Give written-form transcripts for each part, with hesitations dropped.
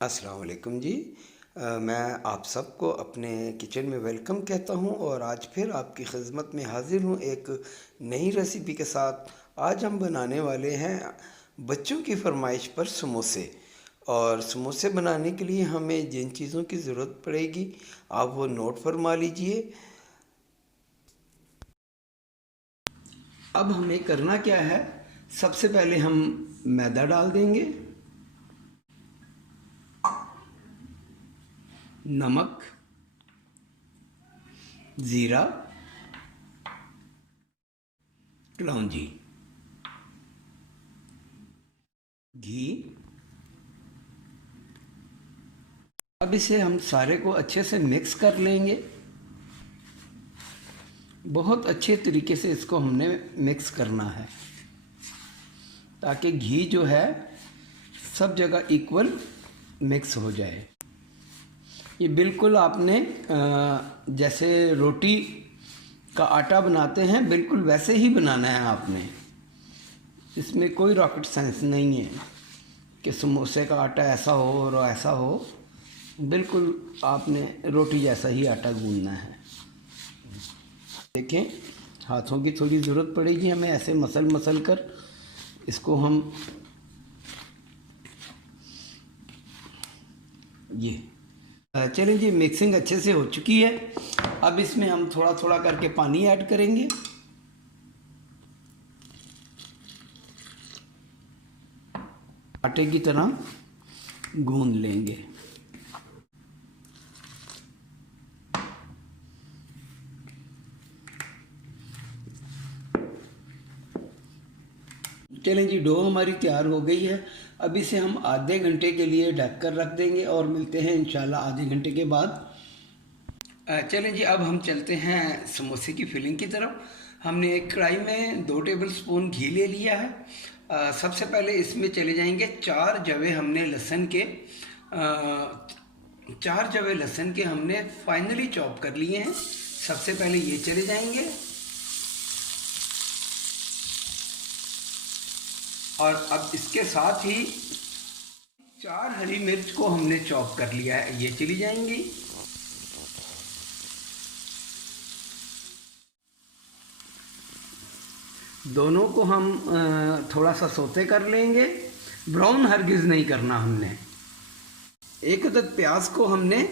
अस्सलाम वालेकुम जी। मैं आप सबको अपने किचन में वेलकम कहता हूं और आज फिर आपकी खिदमत में हाज़िर हूं एक नई रेसिपी के साथ। आज हम बनाने वाले हैं बच्चों की फरमाइश पर समोसे। और समोसे बनाने के लिए हमें जिन चीज़ों की ज़रूरत पड़ेगी आप वो नोट फरमा लीजिए। अब हमें करना क्या है, सबसे पहले हम मैदा डाल देंगे, नमक, ज़ीरा, कलौंजी, घी। अब इसे हम सारे को अच्छे से मिक्स कर लेंगे। बहुत अच्छे तरीके से इसको हमने मिक्स करना है ताकि घी जो है सब जगह इक्वल मिक्स हो जाए। ये बिल्कुल आपने जैसे रोटी का आटा बनाते हैं बिल्कुल वैसे ही बनाना है आपने। इसमें कोई रॉकेट साइंस नहीं है कि समोसे का आटा ऐसा हो और ऐसा हो। बिल्कुल आपने रोटी जैसा ही आटा गूंदना है। देखें, हाथों की थोड़ी ज़रूरत पड़ेगी हमें, ऐसे मसल मसल कर इसको हम चलें जी, मिक्सिंग अच्छे से हो चुकी है। अब इसमें हम थोड़ा थोड़ा करके पानी ऐड करेंगे। आटे की तरह गूंद लेंगे। चलें जी, डो हमारी तैयार हो गई है। अब इसे हम आधे घंटे के लिए ढक कर रख देंगे और मिलते हैं इंशाल्लाह आधे घंटे के बाद। चलें जी, अब हम चलते हैं समोसे की फिलिंग की तरफ। हमने एक कढ़ाई में 2 टेबल स्पून घी ले लिया है। सबसे पहले इसमें चले जाएंगे 4 जवे हमने लहसुन के, 4 जवे लहसुन के हमने फाइनली चॉप कर लिए हैं। सबसे पहले ये चले जाएंगे और अब इसके साथ ही 4 हरी मिर्च को हमने चॉप कर लिया है, ये चली जाएंगी। दोनों को हम थोड़ा सा सोते कर लेंगे, ब्राउन हरगिज़ नहीं करना हमने। एक अदद प्याज को हमने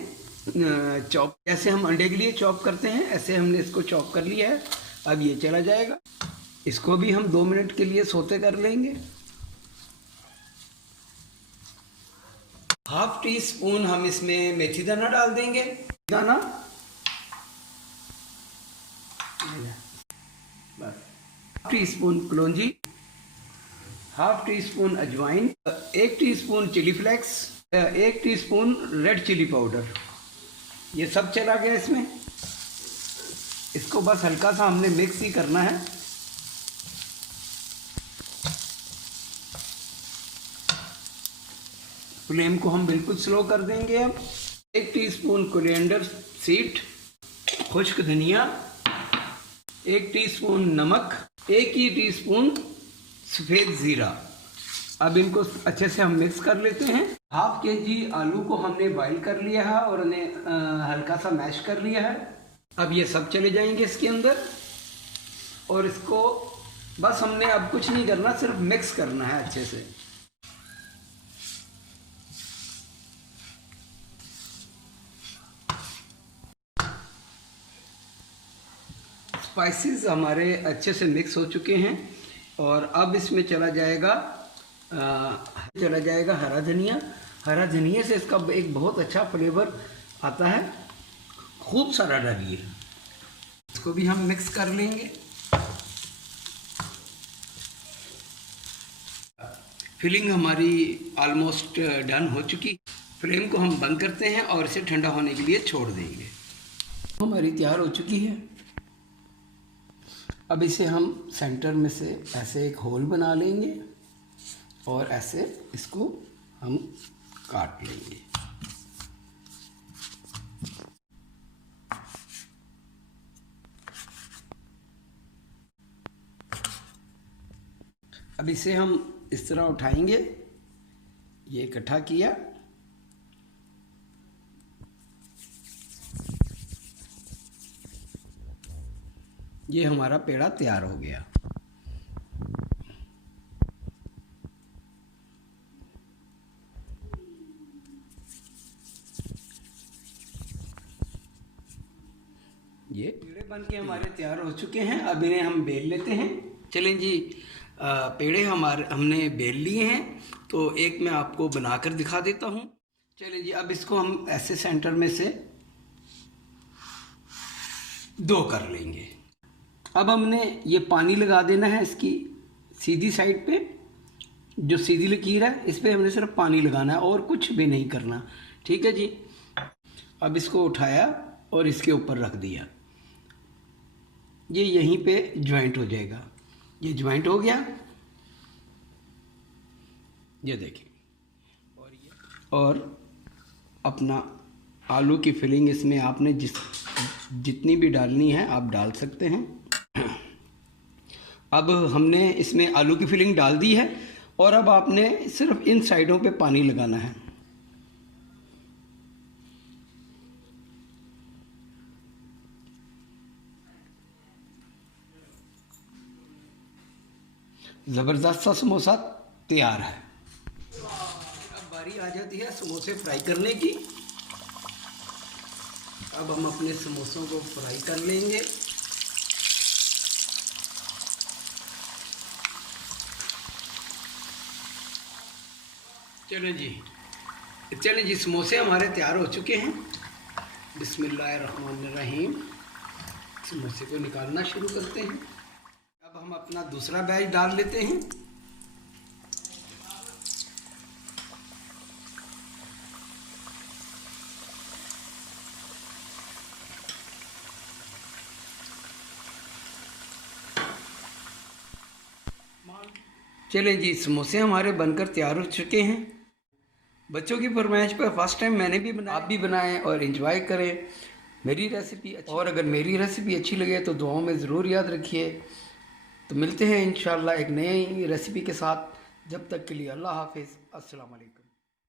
चॉप, जैसे हम अंडे के लिए चॉप करते हैं ऐसे हमने इसको चॉप कर लिया है। अब ये चला जाएगा, इसको भी हम 2 मिनट के लिए सोते कर लेंगे। हाफ टी स्पून हम इसमें मेथी दाना डाल देंगे, दाना बस। हाफ टी स्पून कलौंजी, हाफ टी स्पून अजवाइन, 1 teaspoon chilli flakes, 1 teaspoon red chilli powder, ये सब चला गया इसमें। इसको बस हल्का सा हमने मिक्स ही करना है। फ्लेम को हम बिल्कुल स्लो कर देंगे। अब 1 टीस्पून कोरिएंडर सीड, खुश्क धनिया, 1 टीस्पून नमक, 1 ही टीस्पून सफ़ेद ज़ीरा। अब इनको अच्छे से हम मिक्स कर लेते हैं। हाफ केजी आलू को हमने बॉईल कर लिया है और उन्हें हल्का सा मैश कर लिया है। अब ये सब चले जाएंगे इसके अंदर और इसको बस हमने अब कुछ नहीं करना, सिर्फ मिक्स करना है अच्छे से। स्पाइसेस हमारे अच्छे से मिक्स हो चुके हैं और अब इसमें चला जाएगा हरा धनिया। हरा धनिया से इसका एक बहुत अच्छा फ्लेवर आता है। खूब सारा डालिए, इसको भी हम मिक्स कर लेंगे। फिलिंग हमारी ऑलमोस्ट डन हो चुकी। फ्लेम को हम बंद करते हैं और इसे ठंडा होने के लिए छोड़ देंगे। हमारी तैयार हो चुकी है। अब इसे हम सेंटर में से ऐसे एक होल बना लेंगे और ऐसे इसको हम काट लेंगे। अब इसे हम इस तरह उठाएंगे, ये इकट्ठा किया ये हमारा पेड़ा तैयार हो गया। ये पेड़े बन के हमारे तैयार हो चुके हैं। अब इन्हें हम बेल लेते हैं। चलें जी, पेड़े हमने बेल लिए हैं, तो एक मैं आपको बनाकर दिखा देता हूँ। चलें जी, अब इसको हम ऐसे सेंटर में से 2 कर लेंगे। अब हमने ये पानी लगा देना है इसकी सीधी साइड पे, जो सीधी लकीर है इस पे हमने सिर्फ पानी लगाना है और कुछ भी नहीं करना। ठीक है जी। अब इसको उठाया और इसके ऊपर रख दिया, ये यहीं पे ज्वाइंट हो जाएगा। ये ज्वाइंट हो गया, ये देखें। और अपना आलू की फिलिंग इसमें आपने जितनी भी डालनी है आप डाल सकते हैं। अब हमने इसमें आलू की फिलिंग डाल दी है और अब आपने सिर्फ इन साइडों पे पानी लगाना है। ज़बरदस्त सा समोसा तैयार है। अब बारी आ जाती है समोसे फ्राई करने की। अब हम अपने समोसों को फ्राई कर लेंगे। चलें जी, समोसे हमारे तैयार हो चुके हैं। बिस्मिल्लाहिर्रहमानिर्रहीम। समोसे को निकालना शुरू करते हैं। अब हम अपना दूसरा बैच डाल लेते हैं। चलें जी, समोसे हमारे बनकर तैयार हो चुके हैं। बच्चों की फरमाइश पर फर्स्ट टाइम मैंने भी बनाया, आप भी बनाएं और एंजॉय करें मेरी रेसिपी। और अगर मेरी रेसिपी अच्छी लगे तो दुआओं में ज़रूर याद रखिए। तो मिलते हैं इंशाल्लाह एक नई रेसिपी के साथ। जब तक के लिए अल्लाह हाफिज़, अस्सलाम वालेकुम।